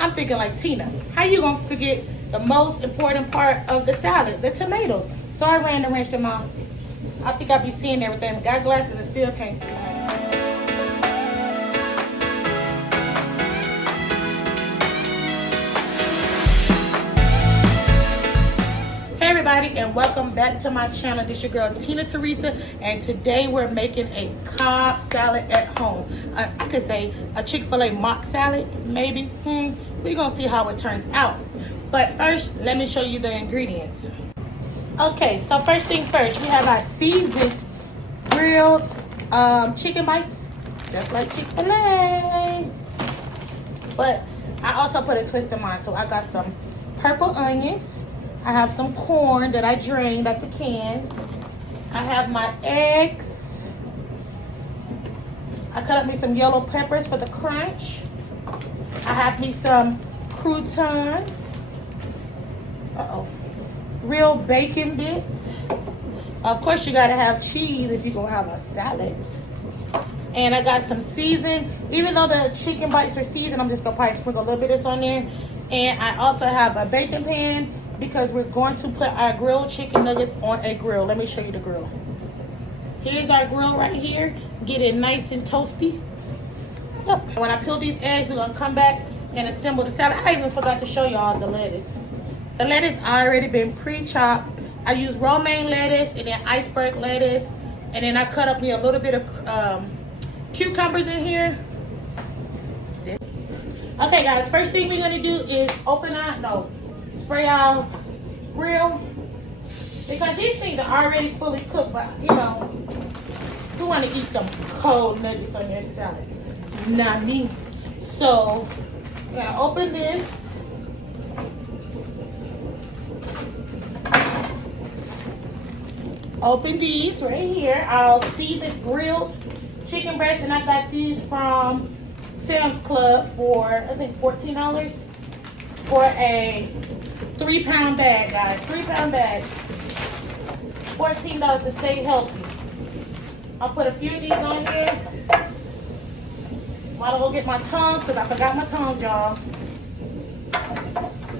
I'm thinking like Tina. How you gonna forget the most important part of the salad, the tomatoes? So I ran the wrench them out. I think I be seeing everything. Got glasses and still can't see. Hey everybody, and welcome back to my channel. This is your girl Tina Teresa, and today we're making a Cobb salad at home. I could say a Chick-fil-A mock salad, maybe. We're gonna see how it turns out. But first, let me show you the ingredients. Okay, so first thing first, we have our seasoned grilled chicken bites, just like Chick-fil-A. But I also put a twist in mine, so I got some purple onions. I have some corn that I drained out the can. I have my eggs. I cut up me some yellow peppers for the crunch. I have me some croutons. Real bacon bits. Of course, you gotta have cheese if you're gonna have a salad. And I got some seasoned. Even though the chicken bites are seasoned, I'm just gonna probably sprinkle a little bit of this on there. And I also have a baking pan because we're going to put our grilled chicken nuggets on a grill. Let me show you the grill. Here's our grill right here. Get it nice and toasty. Yep. When I peel these eggs, we're gonna come back and assemble the salad. I even forgot to show y'all the lettuce. The lettuce already been pre-chopped. I use romaine lettuce and then iceberg lettuce. And then I cut up me a little bit of cucumbers in here. Okay guys, first thing we're gonna do is spray our grill. Because these things are already fully cooked, but you know, you wanna eat some cold nuggets on your salad. Not me. So, I'm gonna open this. Open these right here. Our seasoned grilled chicken breasts, and I got these from Sam's Club for I think $14 for a 3-pound bag, guys. 3-pound bag. $14 to stay healthy. I'll put a few of these on here. While I go get my tongs, because I forgot my tongs, y'all.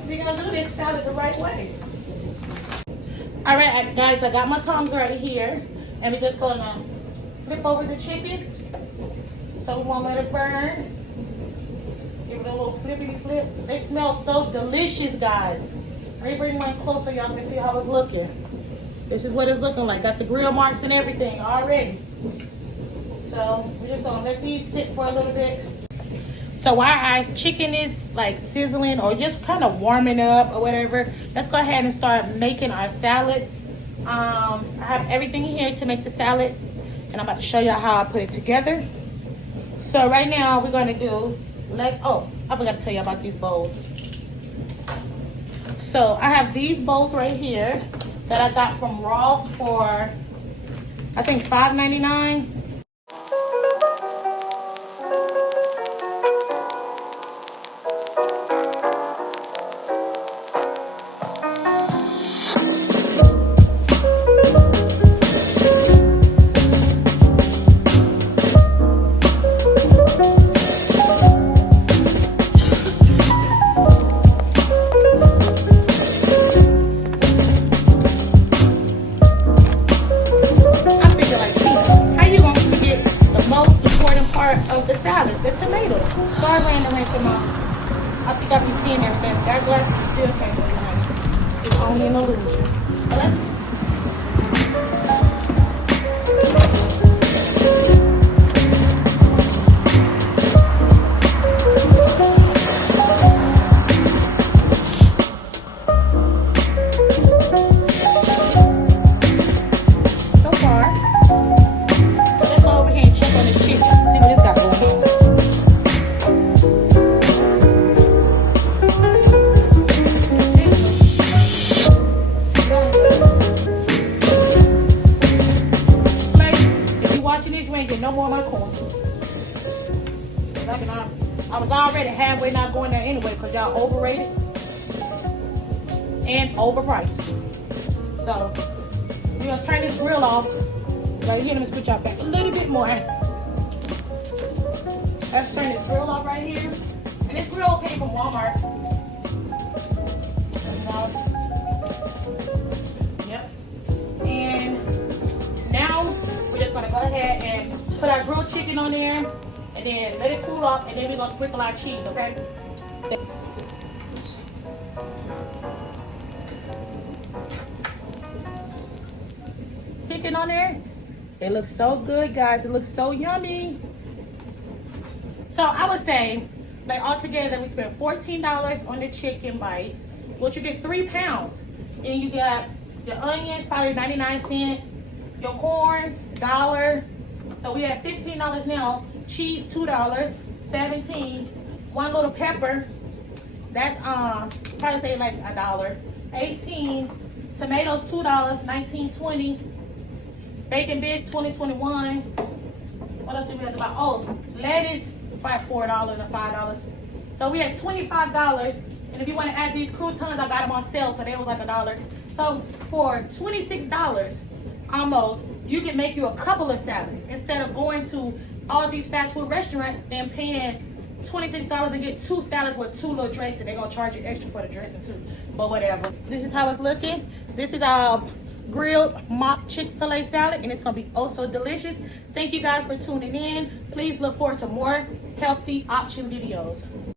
We're gonna do this salad the right way. All right, guys, I got my tongs right here, and we're just gonna flip over the chicken, so we won't let it burn. Give it a little flippity flip. They smell so delicious, guys. Let me bring one closer, y'all can see how it's looking. This is what it's looking like. Got the grill marks and everything already. So we're just gonna let these sit for a little bit. So while our chicken is like sizzling or just kind of warming up or whatever, let's go ahead and start making our salads. I have everything here to make the salad, and I'm about to show y'all how I put it together. So right now we're gonna do, I forgot to tell you about these bowls. So I have these bowls right here that I got from Ross for, I think $5.99. Of the salad, the tomatoes. So I ran the wrench them out. I think I be seeing everything. Got glasses, still can't see. It's only an illusion. So far, let's go over here and check on the chicken. See what it's got going on. If you're watching this, you ain't getting no more of my corn. I was already halfway not going there anyway because y'all overrated and overpriced. So we're gonna turn this grill off. Right here, let me switch y'all back a little bit more. Let's turn this grill off right here. And this grill came from Walmart. and then let it cool off, and then we're gonna sprinkle our cheese, okay? Chicken on there. It looks so good, guys. It looks so yummy. So I would say, like altogether, we spent $14 on the chicken bites, which you get 3 pounds. And you got your onions, probably 99 cents. Your corn, $1. So we have $15 now. Cheese, $2, 17. One little pepper, that's probably say like $1. 18. Tomatoes, $2, 19, 20. Bacon bits, 20, 21. What else did we have to buy? Oh, lettuce, probably $4 or $5. So we had $25. And if you want to add these croutons, I got them on sale, so they was like $1. So for $26 almost, you can make you a couple of salads instead of going to all of these fast food restaurants and paying $26 and get 2 salads with 2 little dressings. They're gonna charge you extra for the dressing too, but whatever. This is how it's looking. This is our grilled mock Chick-fil-A salad, and it's gonna be oh so delicious. Thank you guys for tuning in. Please look forward to more healthy option videos.